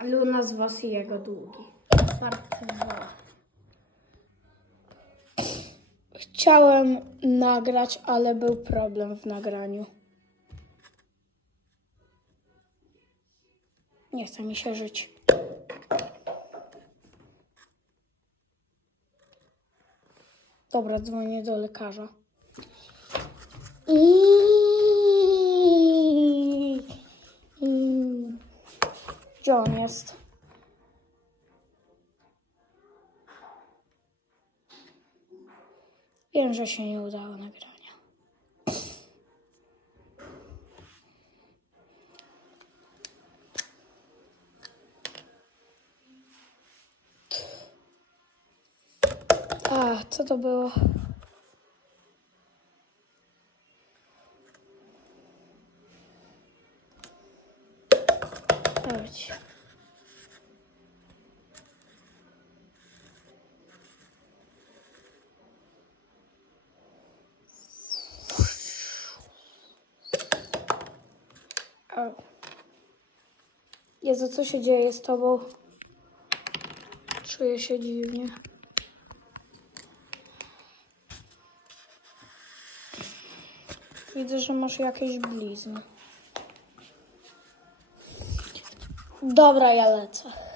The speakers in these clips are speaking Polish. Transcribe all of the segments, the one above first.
Luna z was i jego długi. Part 2. Chciałem nagrać, ale był problem w nagraniu. Nie chce mi się żyć. Dobra, dzwonię do lekarza. I... I... Gdzie on jest? Wiem, że się nie udało nagrania. A, co to było? Chodź. O. Jezu, co się dzieje z tobą? Czuję się dziwnie. Widzę, że masz jakieś blizny. Dobra, ja lecę.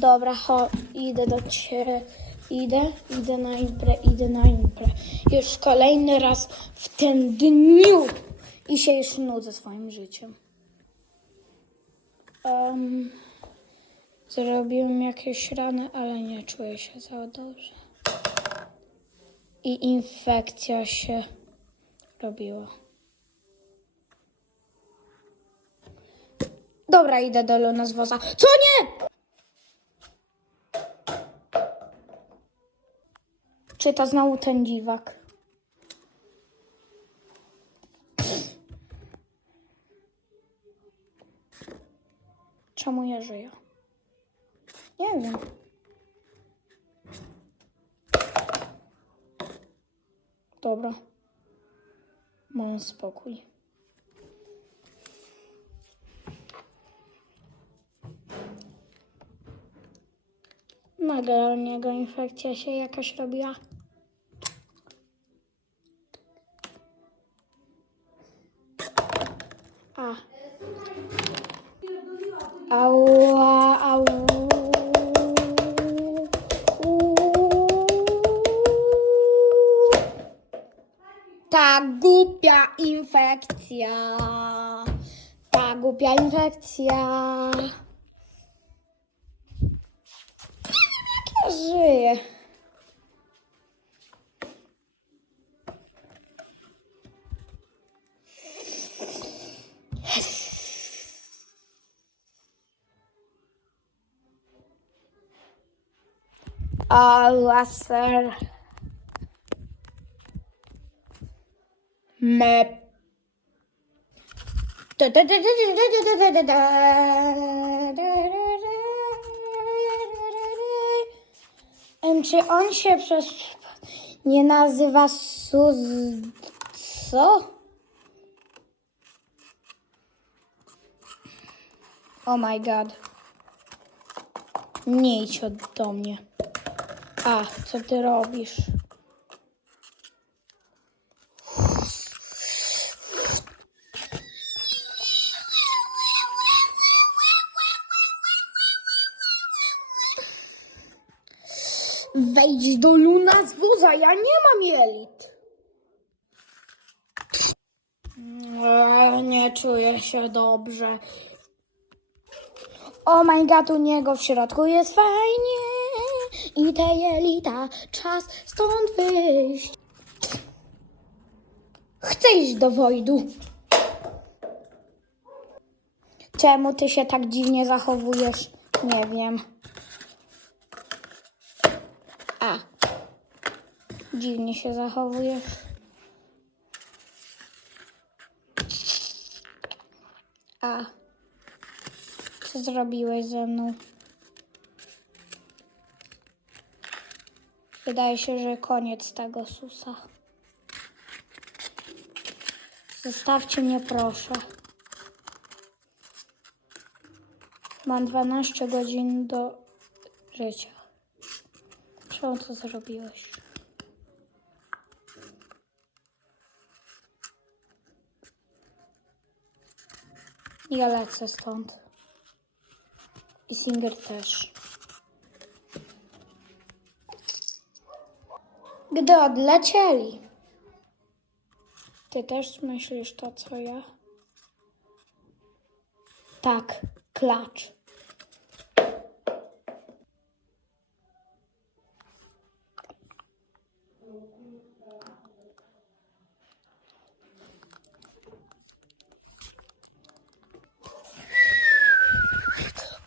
Dobra, ho, idę do ciebie. Idę, idę na imprę, idę na imprę. Już kolejny raz w tym dniu i się już nudzę swoim życiem. Em, zrobiłem jakieś rany, ale nie czuję się za dobrze. I infekcja się robiła. Dobra, idę do Luna z woza. Co nie? Czy to znowu ten dziwak? Czemu ja żyję? Nie wiem. Dobra. Mam spokój. Nagle u niego infekcja się jakaś robiła. Ała. Ta głupia infekcja. Ta głupia infekcja. Nie wiem, jak ja żyję. A laser. Map. Czy on się przez... nie nazywa Suz... Co? Oh my god. Nie idź do mnie. A, co ty robisz? Wejdź do Luna z wóza, ja nie mam jelit. Eee, Nie czuję się dobrze. O my god, u niego w środku jest fajnie. I te jelita, czas stąd wyjść. Chcę iść do Wojdu. Czemu ty się tak dziwnie zachowujesz? Nie wiem. A. Dziwnie się zachowujesz. A. Co zrobiłeś ze mną? Wydaje się, że koniec tego susa. Zostawcie mnie proszę. Mam 12 godzin do życia. Czemu to zrobiłeś? Ja lecę stąd. I Singer też. Gdy odlecieli. Ty też myślisz to, co ja? Tak, klacz.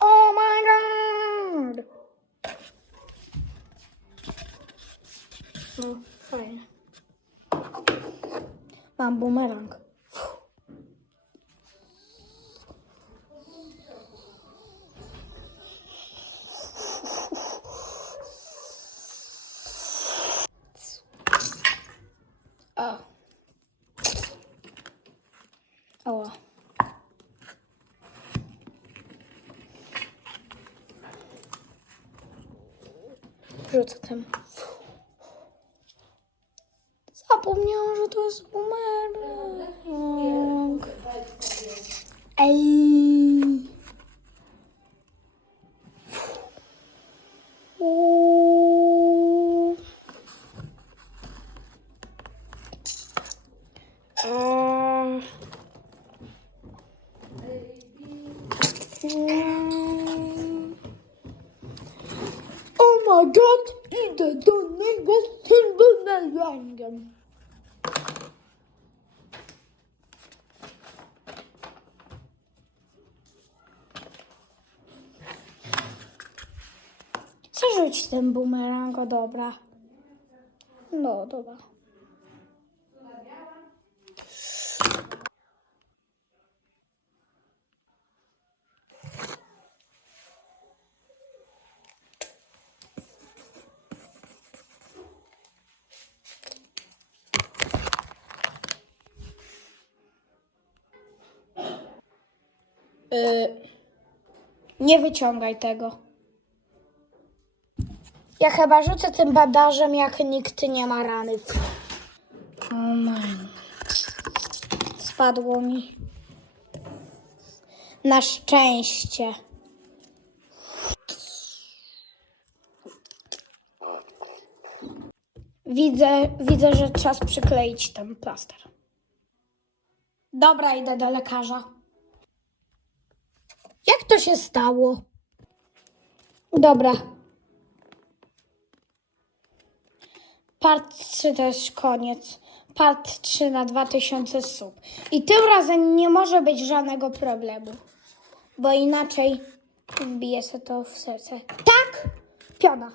Oh my god! No, fajnie. Mam bumerang. Rzucę tym. Zapomniałam, że to jest bumerang. Ej. Uuu. Eee. Mm. God, idę do niego z tym bumerangiem. Przerzuć ten bumerang, dobra. No, dobra. Y, nie wyciągaj tego. Ja chyba rzucę tym badarzem, jak nikt nie ma rany. O man. Spadło mi. Na szczęście. Widzę, widzę, że czas przykleić ten plaster. Dobra, idę do lekarza. Jak to się stało? Dobra. Part 3 to jest koniec. Part 3 na 2000 sub. I tym razem nie może być żadnego problemu. Bo inaczej wbije się to w serce. Tak! Piona.